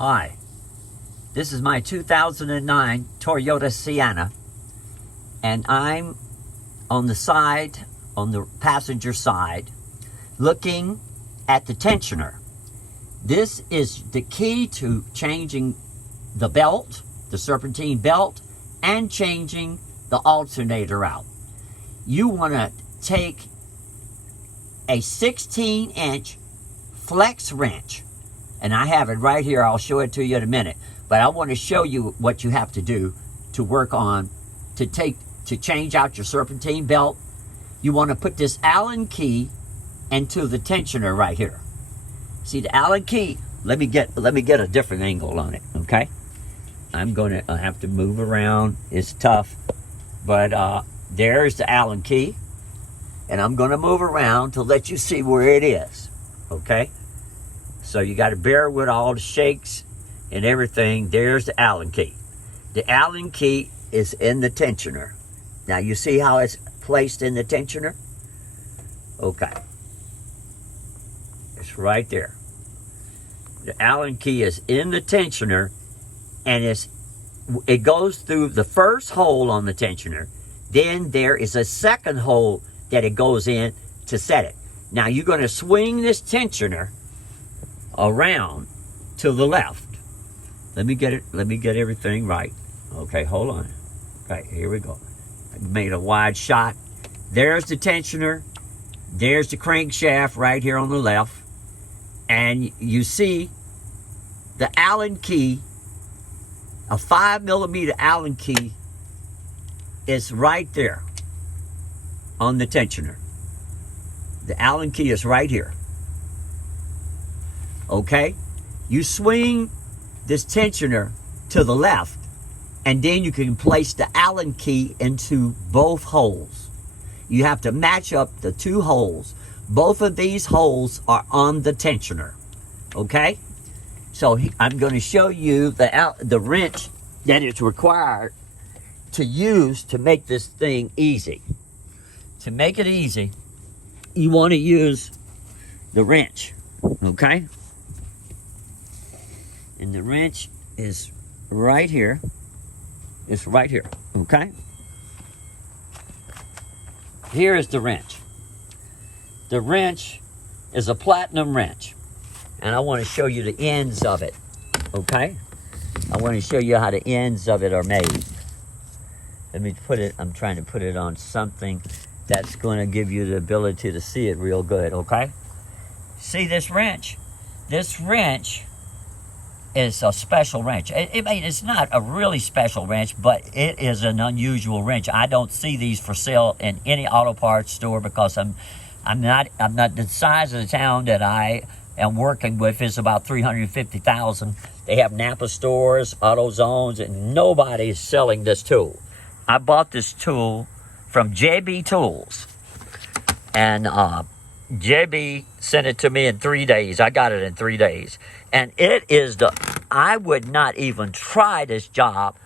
Hi, this is my 2009 Toyota Sienna, and I'm on the passenger side, looking at the tensioner. This is the key to changing the belt, the serpentine belt, and changing the alternator out. You want to take a 16-inch flex wrench, and I have it right here. I'll show it to you in a minute, but I want to show you what you have to do to work on to change out your serpentine belt. You want to put this Allen key into the tensioner right here. See the Allen key? Let me get a different angle on it, okay? I'm going to have to move around. It's tough, but there's the Allen key, and I'm going to move around to let you see where it is, okay? So you got to bear with all the shakes and everything. There's the Allen key. The Allen key is in the tensioner. Now you see how it's placed in the tensioner? Okay. It's right there. The Allen key is in the tensioner, and it goes through the first hole on the tensioner. Then there is a second hole that it goes in to set it. Now you're going to swing this tensioner around to the left. Let me get everything right. Okay, hold on. Okay, here we go. I made a wide shot. There's the tensioner. There's the crankshaft right here on the left. And you see the Allen key, a 5mm Allen key, is right there on the tensioner. The Allen key is right here. Okay? You swing this tensioner to the left, and then you can place the Allen key into both holes. You have to match up the two holes. Both of these holes are on the tensioner. Okay? So I'm going to show you the wrench that is required to use to make this thing easy. To make it easy, you want to use the wrench. Okay? And the wrench is right here. It's right here. Okay? Here is the wrench. The wrench is a platinum wrench, and I want to show you the ends of it, okay? I want to show you how the ends of it are made. Let me put it, I'm trying to put it on something that's going to give you the ability to see it real good, okay? See this wrench? This wrench is a special wrench. It's not a really special wrench, but it is an unusual wrench. I don't see these for sale in any auto parts store because I'm not the size of the town that I am working with is about 350,000. They have Napa stores, AutoZones, and nobody is selling this tool. I bought this tool from JB Tools, and JB sent it to me in 3 days. I got it in 3 days, and it is I would not even try this job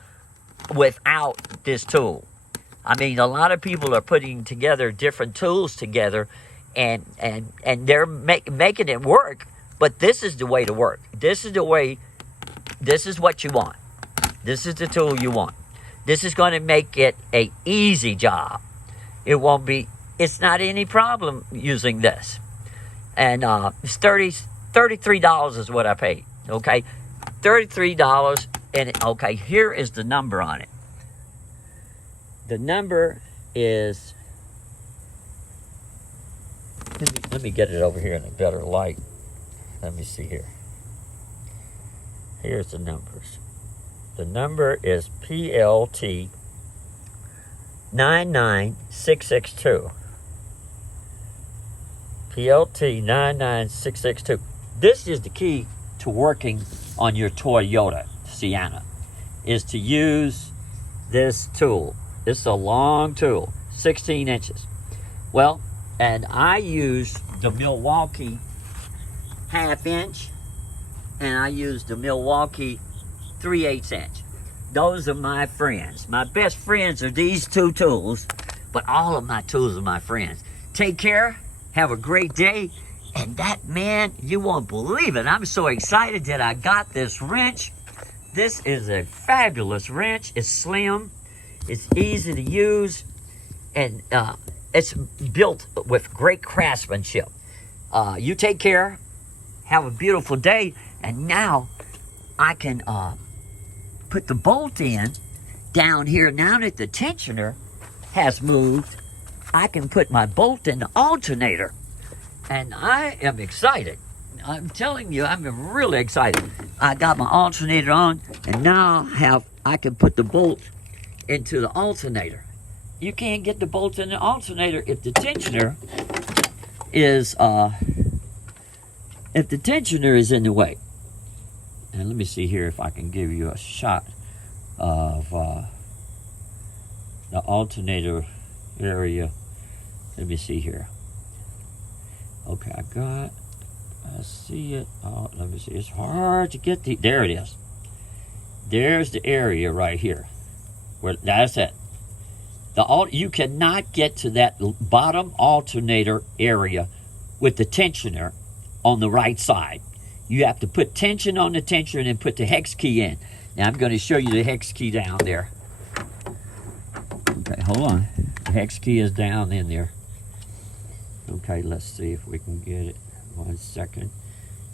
without this tool. I mean, a lot of people are putting together different tools together, and they're making it work, but this is the way to work. This is the way, this is what you want. This is the tool you want. This is going to make it an easy job. It's not any problem using this. And it's $33 is what I paid, okay? $33, and okay, here is the number on it. The number is, let me get it over here in a better light. Let me see here. Here's the numbers. The number is PLT 99662. PLT 99662. This is the key to working on your Toyota Sienna, is to use this tool. This is a long tool, 16 inches. Well, and I use the Milwaukee 1/2 inch, and I use the Milwaukee 3/8 inch. Those are my friends. My best friends are these two tools, but all of my tools are my friends. Take care, have a great day, And that, man, you won't believe it. I'm so excited that I got this wrench. This is a fabulous wrench. It's slim. It's easy to use. And it's built with great craftsmanship. You take care. Have a beautiful day. And now I can put the bolt in down here. Now that the tensioner has moved, I can put my bolt in the alternator. And I am excited. I'm telling you, I'm really excited. I got my alternator on, and now I can put the bolt into the alternator. You can't get the bolt in the alternator if the tensioner is in the way. And let me see here if I can give you a shot of the alternator area. Let me see here. Okay, I see it. Oh, let me see. It's hard to get there it is. There's the area right here. That's it. You cannot get to that bottom alternator area with the tensioner on the right side. You have to put tension on the tensioner and then put the hex key in. Now I'm going to show you the hex key down there. Okay, hold on. The hex key is down in there. Okay, let's see if we can get it. 1 second.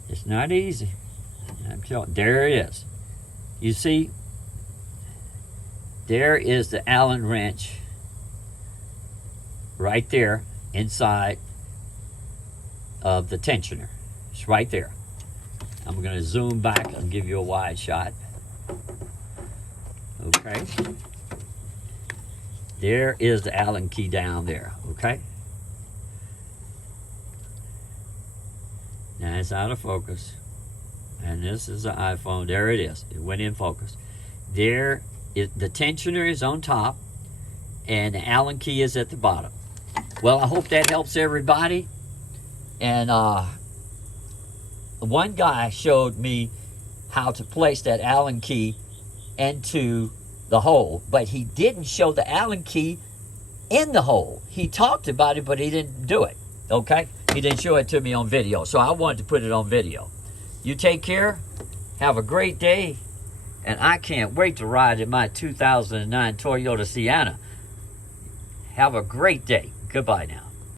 It's not easy. I'm telling. There it is. You see, there is the Allen wrench right there inside of the tensioner. It's right there. I'm going to zoom back and give you a wide shot. Okay. There is the Allen key down there. Okay. Now it's out of focus. And this is the iPhone. There it is. It went in focus. The tensioner is on top, and the Allen key is at the bottom. Well, I hope that helps everybody. And one guy showed me how to place that Allen key into the hole, but he didn't show the Allen key in the hole. He talked about it, but he didn't do it. Okay? He didn't show it to me on video, so I wanted to put it on video. You take care. Have a great day. And I can't wait to ride in my 2009 Toyota Sienna. Have a great day. Goodbye now.